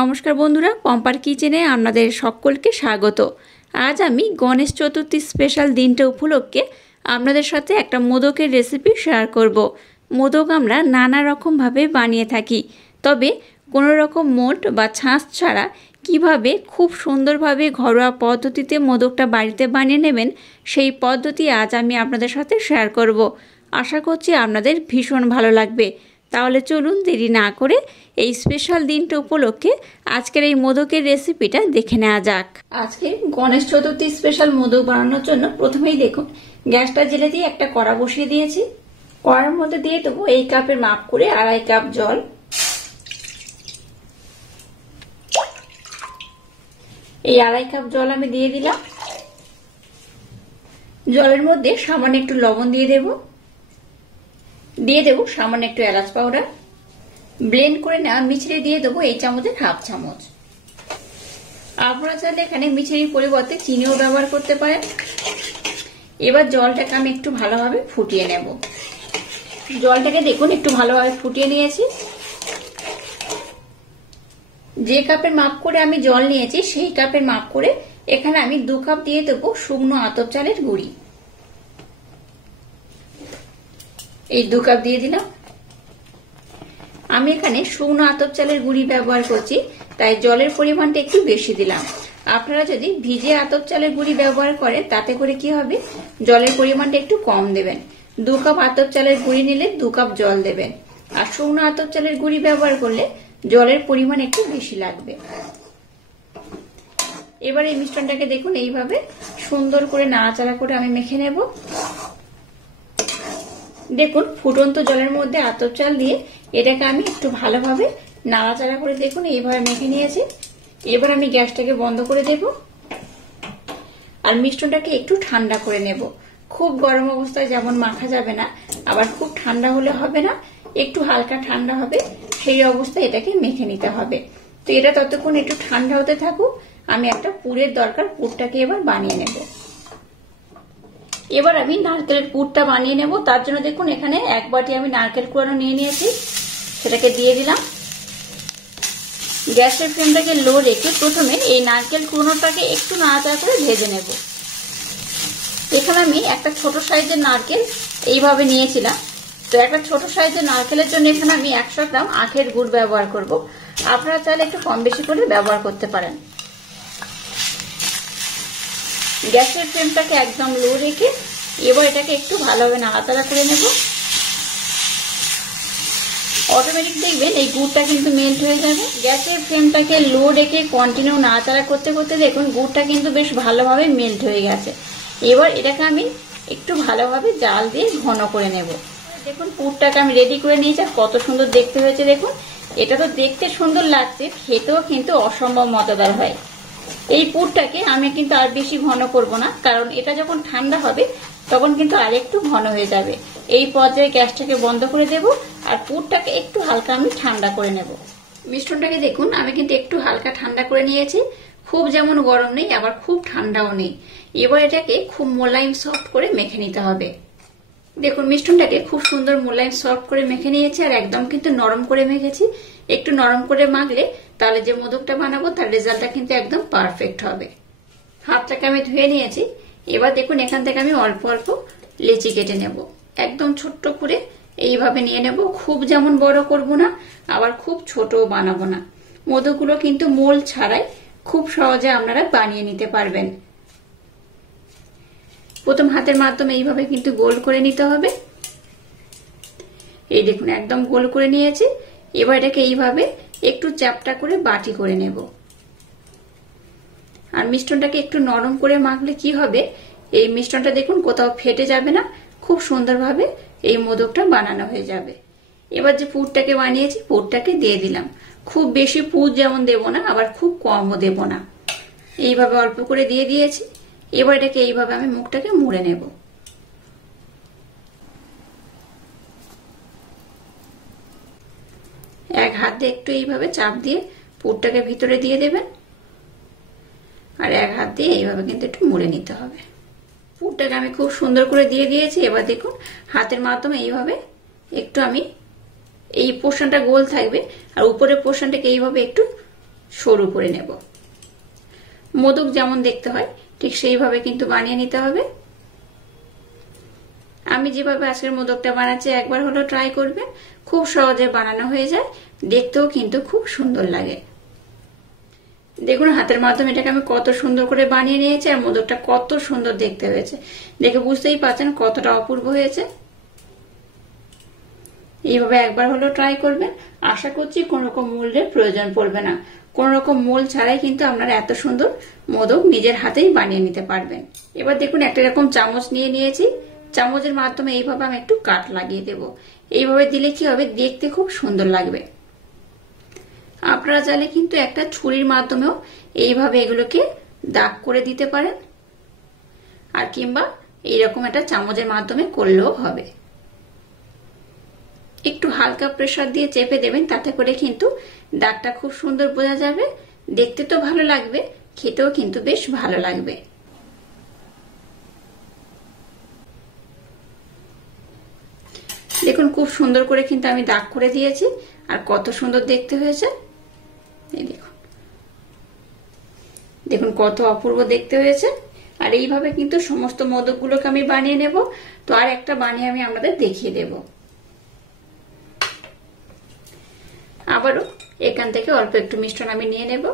নমস্কার বন্ধুরা, পম্পার কিচেনে আপনাদের সকলকে স্বাগত। আজ আমি গণেশ চতুর্থী স্পেশাল দিনটা উপলক্ষে আপনাদের সাথে একটা মোদকের রেসিপি শেয়ার করব। মোদক আমরা নানা রকমভাবে বানিয়ে থাকি, তবে কোনো রকম মোট বা ছাঁচ ছাড়া কিভাবে খুব সুন্দরভাবে ঘরোয়া পদ্ধতিতে মোদকটা বাড়িতে বানিয়ে নেবেন সেই পদ্ধতি আজ আমি আপনাদের সাথে শেয়ার করব। আশা করছি আপনাদের ভীষণ ভালো লাগবে। তাহলে চলুন দেরি না করে এই স্পেশাল দিনটা উপলক্ষে আজকের এই মোদকের রেসিপিটা দেখে নেওয়া যাক। আজকে গণেশ চতুর্থী স্পেশাল মোদক বানানোর জন্য প্রথমেই দেখুন গ্যাসটা জেলে দিয়ে একটা কড়া বসিয়ে দিয়েছি। কড়ার মধ্যে দিয়ে দেবো এই কাপের মাপ করে 2.5 কাপ জল। এই 2.5 কাপ জল আমি দিয়ে দিলাম। জলের মধ্যে সামান্য একটু লবণ দিয়ে দেবো সামান্য একটু এলাচ পাউডার। ব্লেন্ড করে নেওয়া মিছরি দিয়ে দেবো এই চামচের 1/2 চামচ। আপনারা চাইলে এখানে মিছরির পরিবর্তে চিনিও ব্যবহার করতে পারেন। এবার জলটাকে আমি একটু ভালোভাবে ফুটিয়ে নেব। জলটাকে দেখুন একটু ভালোভাবে ফুটিয়ে নিয়েছি। যে কাপের মাপ করে আমি জল নিয়েছি সেই কাপের মাপ করে এখানে আমি 2 কাপ দিয়ে দেবো শুকনো আতপ চালের গুঁড়ি। এই 2 কাপ দিয়ে দিলাম। আমি এখানে শুকনো আতপ চালের গুঁড়ি ব্যবহার করছি, তাই জলের পরিমাণটা একটু বেশি দিলাম। আপনারা যদি ভিজে আতপ চালের গুঁড়ি ব্যবহার করেন তাতে করে কি হবে, জলের পরিমাণটা একটু কম দেবেন। 2 কাপ আতপ চালের গুঁড়ি নিলে 2 কাপ জল দেবেন, আর শুকনো আতপ চালের গুঁড়ি ব্যবহার করলে জলের পরিমাণ একটু বেশি লাগবে। এবার এই মিশ্রণটাকে দেখুন এইভাবে সুন্দর করে নাড়াচাড়া করে আমি মেখে নেব। দেখুন ফুটন্ত জলের মধ্যে আতপ চাল দিয়ে এটাকে আমি একটু ভালোভাবে নাড়াচাড়া করে দেখুন এইভাবে মেখে নিয়েছি। এবার আমি গ্যাসটাকে বন্ধ করে দেব আর মিশ্রণটাকে একটু ঠান্ডা করে নেব। খুব গরম অবস্থায় যেমন মাখা যাবে না, আবার খুব ঠান্ডা হলে হবে না, একটু হালকা ঠান্ডা হবে সেই অবস্থায় এটাকে মেখে নিতে হবে। তো এটা ততক্ষণ একটু ঠান্ডা হতে থাকুক, আমি একটা পুরের দরকার, পুরটাকে এবার বানিয়ে নেব। এবার আমি নারকেলের পুরটা বানিয়ে নেব। তার জন্য দেখুন এখানে 1 বাটি আমি নারকেল কুড়ানো নিয়ে নিয়েছি, সেটাকে দিয়ে দিলাম। গ্যাসের ফ্লেমটাকে লো রেখে প্রথমে এই নারকেল কুড়ানোটাকে একটু নাড়াচাড়া করে ভেজে নেব। এখানে আমি একটা ছোট সাইজের নারকেল এইভাবে নিয়েছিলাম। তো একটা ছোট সাইজের নারকেলের জন্য এখানে আমি 100 গ্রাম আখের গুড় ব্যবহার করব। আপনারা চাইলে একটু কম বেশি করে ব্যবহার করতে পারেন। গ্যাসের ফ্লেমটাকে একদম লো রেখে এবার এটাকে একটু ভালোভাবে নাড়াচাড়া করে নেব। অটোমেটিক দেখবেন এই গুড়টা কিন্তু মেল্ট হয়ে যাবে। গ্যাসের ফ্লেমটাকে লো রেখে কন্টিনিউ নাড়াচাড়া করতে করতে দেখুন গুড়টা কিন্তু বেশ ভালোভাবে মেল্ট হয়ে গেছে। এবার এটাকে আমি একটু ভালোভাবে জাল দিয়ে ঘন করে নেব। দেখুন পুরটাকে আমি রেডি করে নিয়েছি, আর কত সুন্দর দেখতে হয়েছে দেখুন। এটা তো দেখতে সুন্দর লাগছে, খেতেও কিন্তু অসম্ভব মজাদার হয়। এই পুরটাকে আমি কিন্তু আর বেশি ঘন করব না, কারণ এটা যখন ঠান্ডা হবে তখন কিন্তু আর একটু ঘন হয়ে যাবে। এই পর্যায়ে গ্যাসটাকে বন্ধ করে দেব আর পুরটাকে একটু হালকা আমি ঠান্ডা করে নেব। মিশ্রণটাকে দেখুন আমি কিন্তু একটু হালকা ঠান্ডা করে নিয়েছি। খুব যেমন গরম নেই আবার খুব ঠান্ডাও নেই। এবার এটাকে খুব মোলায়েম সফট করে মেখে নিতে হবে। দেখুন মিশ্রণটাকে খুব সুন্দর মোলায়েম সফট করে মেখে নিয়েছি, আর একদম কিন্তু নরম করে মেখেছি। একটু নরম করে মাখলে তাহলে যে মোদকটা বানাবো তার রেজাল্টটা কিন্তু একদম পারফেক্ট হবে। হাতটাকে আমি ধুয়ে নিয়েছি। এবার দেখুন এখান থেকে আমি অল্প অল্প লেচি কেটে নেব, একদম ছোট্ট করে এইভাবে নিয়ে নেব। খুব যেমন বড় করব না, আবার খুব ছোটও বানাবো না। মোদকগুলো কিন্তু মোল ছাড়াই খুব সহজে আপনারা বানিয়ে নিতে পারবেন। প্রথম হাতের মাধ্যমে এইভাবে কিন্তু গোল করে নিতে হবে। এই দেখুন একদম গোল করে নিয়েছি। এবার এটাকে এইভাবে একটু চ্যাপটা করে বাটি করে নেব। আর মিশ্রণটাকে একটু নরম করে মাখলে কি হবে, এই মিশ্রণটা দেখুন কোথাও ফেটে যাবে না, খুব সুন্দরভাবে এই মোদকটা বানানো হয়ে যাবে। এবার যে পুরটাকে বানিয়েছি পুরটাকে দিয়ে দিলাম। খুব বেশি পুর যেমন দেব না, আবার খুব কমও দেব না, এইভাবে অল্প করে দিয়ে দিয়েছি। এবার এটাকে এইভাবে আমি মুখটাকে মুড়ে নেব। এক হাত দিয়ে একটু এইভাবে চাপ দিয়ে পুরটাকে ভিতরে দিয়ে দেবেন, আর এক হাত দিয়ে এইভাবে কিন্তু একটু মুড়ে নিতে হবে। পুরটাকে আমি খুব সুন্দর করে দিয়ে দিয়েছি। এবার দেখুন হাতের মাধ্যমে এইভাবে একটু আমি এই পোর্শনটা গোল থাকবে আর উপরের পোর্শনটাকে এইভাবে একটু সরু করে নেব। মোদক যেমন দেখতে হয় ঠিক সেইভাবে কিন্তু বানিয়ে নিতে হবে। আমি যেভাবে আজকের মোদকটা বানাচ্ছি একবার হলো ট্রাই করবেন, খুব সহজে বানানো হয়ে যায়, দেখতেও কিন্তু খুব সুন্দর লাগে। দেখুন হাতের মাধ্যমে এটাকে আমি কত সুন্দর করে বানিয়ে নিয়েছি, আর মোদকটা কত সুন্দর দেখতে হয়েছে, দেখে বুঝতেই পারছেন কতটা অপূর্ব হয়েছে। এইভাবে একবার হলো ট্রাই করবেন, আশা করছি কোনো রকম মূল্যের প্রয়োজন পড়বে না। কোন রকম মোল ছাড়াই কিন্তু আপনারা এত সুন্দর মোদক নিজের হাতেই বানিয়ে নিতে পারবেন। এবার দেখুন একটা এরকম চামচ নিয়ে নিয়েছি, চামচের মাধ্যমে এইভাবে আমি একটু কাট লাগিয়ে দেব। এইভাবে দিলে কি হবে, দেখতে খুব সুন্দর লাগবে। আপনারা চাইলে কিন্তু একটা ছুরির মাধ্যমেও এইভাবে এগুলোকে দাগ করে দিতে পারেন, আর কিংবা এইরকম একটা চামচের মাধ্যমে করলেও হবে। একটু হালকা প্রেসার দিয়ে চেপে দেবেন, তাতে করে কিন্তু দাগটা খুব সুন্দর বোঝা যাবে, দেখতে তো ভালো লাগবে, খেতেও কিন্তু বেশ ভালো লাগবে। দেখুন খুব সুন্দর করে কিন্তু আমি দাগ করে দিয়েছি, আর কত সুন্দর দেখতে হয়েছে। এই দেখুন, দেখুন কত অপূর্ব দেখতে হয়েছে। আর এইভাবে কিন্তু সমস্ত মোদকগুলোকে আমি বানিয়ে নেব। তো আর একটা বানিয়ে আমি আপনাদের দেখিয়ে দেব। আবারও এখান থেকে অল্প একটু মিশ্রণ আমি নিয়ে নেব।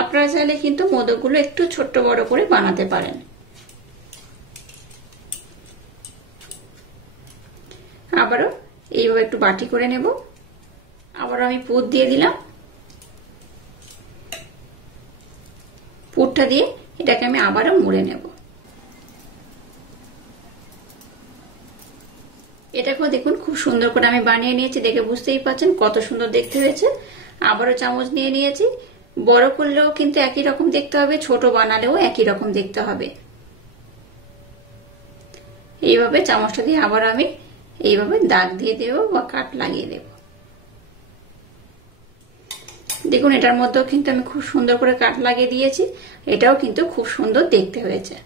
আপনারা চাইলে কিন্তু মোদকগুলো একটু ছোট্ট বড় করে বানাতে পারেন। আবারও এইভাবে একটু বাটি করে নেব। আবারও আমি পুর দিয়ে দিলাম। পুরটা দিয়ে এটাকে আমি আবারও মুড়ে নেব। এটাকেও দেখুন খুব সুন্দর করে আমি বানিয়ে নিয়েছি, দেখে বুঝতেই পারছেন কত সুন্দর দেখতে হয়েছে। আবারও চামচ নিয়ে নিয়েছি। বড় করলেও কিন্তু একই রকম দেখতে হবে, ছোট বানালেও একই রকম দেখতে হবে। এইভাবে চামচটা দিয়ে আবার আমি এইভাবে দাগ দিয়ে দেব বা কাট লাগিয়ে দেব। দেখুন এটার মধ্যেও কিন্তু আমি খুব সুন্দর করে কাট লাগিয়ে দিয়েছি, এটাও কিন্তু খুব সুন্দর দেখতে হয়েছে।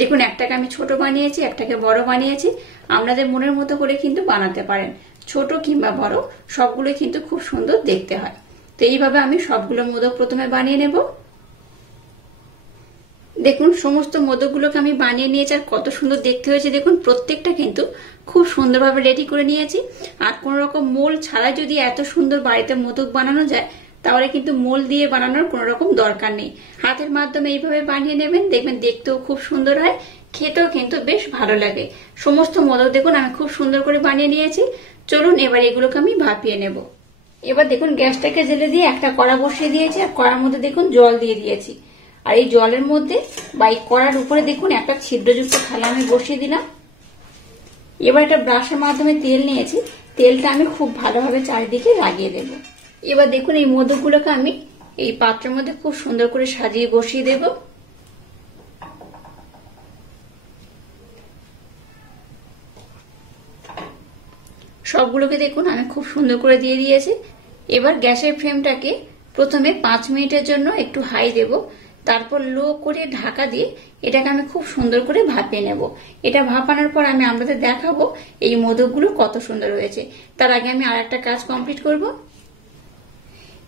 দেখুন একটাকে আমি ছোট বানিয়েছি, একটাকে বড় বানিয়েছি। আপনাদের মনের মতো করে কিন্তু বানাতে পারেন, ছোট কিংবা বড় সবগুলো কিন্তু খুব সুন্দর দেখতে হয়। তো এইভাবে আমি সবগুলো মোদক প্রথমে বানিয়ে নেব। দেখুন সমস্ত মোদকগুলোকে আমি বানিয়ে নিয়েছি, আর কত সুন্দর দেখতে হয়েছে। দেখুন প্রত্যেকটা কিন্তু খুব সুন্দরভাবে রেডি করে নিয়েছি। আর কোন রকম মোল ছাড়া যদি এত সুন্দর বাড়িতে মোদক বানানো যায়, তাহলে কিন্তু মোল দিয়ে বানানোর কোনো রকম দরকার নেই। হাতের মাধ্যমে এইভাবে বানিয়ে নেবেন, দেখবেন দেখতেও খুব সুন্দর হয়, খেতেও কিন্তু বেশ ভালো লাগে। সমস্ত মোদক দেখুন আমি খুব সুন্দর করে বানিয়ে নিয়েছি। চলুন এবার এগুলোকে আমি ভাপিয়ে নেব। এবার দেখুন গ্যাসটাকে জেলে দিয়ে একটা কড়া বসিয়ে দিয়েছি, আর কড়ার মধ্যে দেখুন জল দিয়ে দিয়েছি। আর এই জলের মধ্যে বা এই কড়ার উপরে দেখুন একটা ছিদ্রযুক্ত থালা আমি বসিয়ে দিলাম। এবার একটা ব্রাশের মাধ্যমে তেল নিয়েছি, তেলটা আমি খুব ভালোভাবে চারিদিকে লাগিয়ে দেব। এবার দেখুন এই মোদকগুলোকে আমি এই পাত্রের মধ্যে খুব সুন্দর করে সাজিয়ে বসিয়ে দেব। সবগুলোকে দেখুন আমি খুব সুন্দর করে দিয়ে দিয়েছি। এবার গ্যাসের ফ্লেমটাকে প্রথমে 5 মিনিটের জন্য একটু হাই দেব, তারপর লো করে ঢাকা দিয়ে এটাকে আমি খুব সুন্দর করে ভাপিয়ে নেব। এটা ভাপানোর পর আমি আপনাদের দেখাবো এই মোদকগুলো কত সুন্দর হয়েছে। তার আগে আমি আর একটা কাজ কমপ্লিট করব।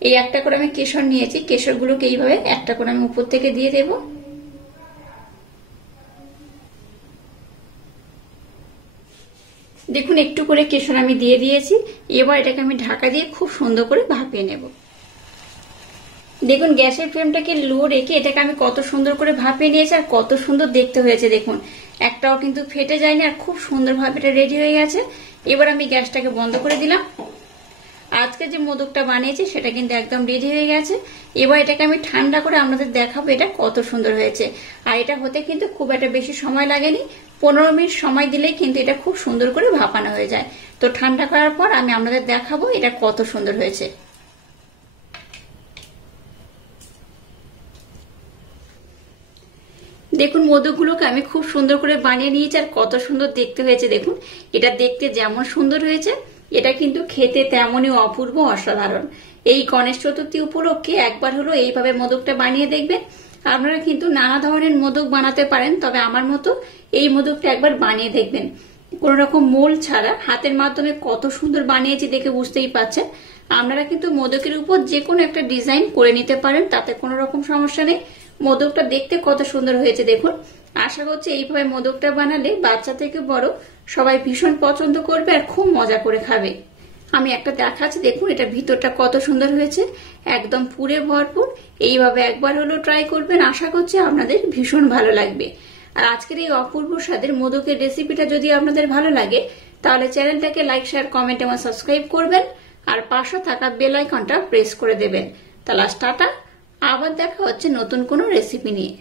এই একটা করে আমি কেশর নিয়েছি, কেশরগুলোকে এইভাবে একটা করে আমি উপর থেকে দিয়ে দেব। দেখুন একটু করে কেশর আমি দিয়ে দিয়েছি। এবার এটাকে আমি ঢাকা দিয়ে খুব সুন্দর করে ভাপিয়ে নেব। দেখুন গ্যাসের ফ্লেমটাকে লো রেখে এটাকে আমি কত সুন্দর করে ভাপিয়ে নিয়েছি, আর কত সুন্দর দেখতে হয়েছে। দেখুন একটাও কিন্তু ফেটে যায়নি, আর খুব সুন্দরভাবে এটা রেডি হয়ে গেছে। এবার আমি গ্যাসটাকে বন্ধ করে দিলাম। আজকে যে মোদকটা বানিয়েছি সেটা কিন্তু একদম রেডি হয়ে গেছে। এবার এটাকে আমি ঠান্ডা করে আপনাদের দেখাবো এটা কত সুন্দর হয়েছে। আর এটা হতে কিন্তু খুব একটা বেশি সময় লাগেনি, 15 মিনিট সময় দিলেই কিন্তু এটা খুব সুন্দর করে ভাপানো হয়ে যায়। তো ঠান্ডা করার পর আমি আপনাদের দেখাবো এটা কত সুন্দর হয়েছে। দেখুন মোদকগুলোকে আমি খুব সুন্দর করে বানিয়ে নিয়েছি, আর কত সুন্দর দেখতে হয়েছে। দেখুন এটা দেখতে যেমন সুন্দর হয়েছে, এটা কিন্তু খেতে তেমনই অপূর্ব অসাধারণ। এই গণেশ চতুর্থী উপলক্ষে একবার হলো এইভাবে মোদকটা বানিয়ে দেখবেন। আপনারা কিন্তু নানা ধরনের মোদক বানাতে পারেন, তবে আমার মতো এই মোদকটা একবার বানিয়ে দেখবেন। কোন রকম মোল ছাড়া হাতের মাধ্যমে কত সুন্দর বানিয়েছি দেখে বুঝতেই পারছেন। আপনারা কিন্তু মোদকের উপর যে কোনো একটা ডিজাইন করে নিতে পারেন, তাতে কোনো রকম সমস্যা নেই। মোদকটা দেখতে কত সুন্দর হয়েছে দেখুন। আশা করছি এইভাবে মোদকটা বানালে বাচ্চা থেকে বড় সবাই ভীষণ পছন্দ করবে আর খুব মজা করে খাবে। আমি একটা দেখাচ্ছি দেখুন, এটা ভিতরটা কত সুন্দর হয়েছে, একদম পুরে ভরপুর। এইভাবে একবার হলো ট্রাই করবেন, আশা করছি আপনাদের ভীষণ ভালো লাগবে। আর আজকের এই অপূর্ব স্বাদের মোদকের রেসিপিটা যদি আপনাদের ভালো লাগে তাহলে চ্যানেলটাকে লাইক, শেয়ার, কমেন্ট এবং সাবস্ক্রাইব করবেন আর পাশে থাকা বেল আইকনটা প্রেস করে দেবেন। তাহলে টাটা, আবার দেখা হচ্ছে নতুন কোনো রেসিপি নিয়ে।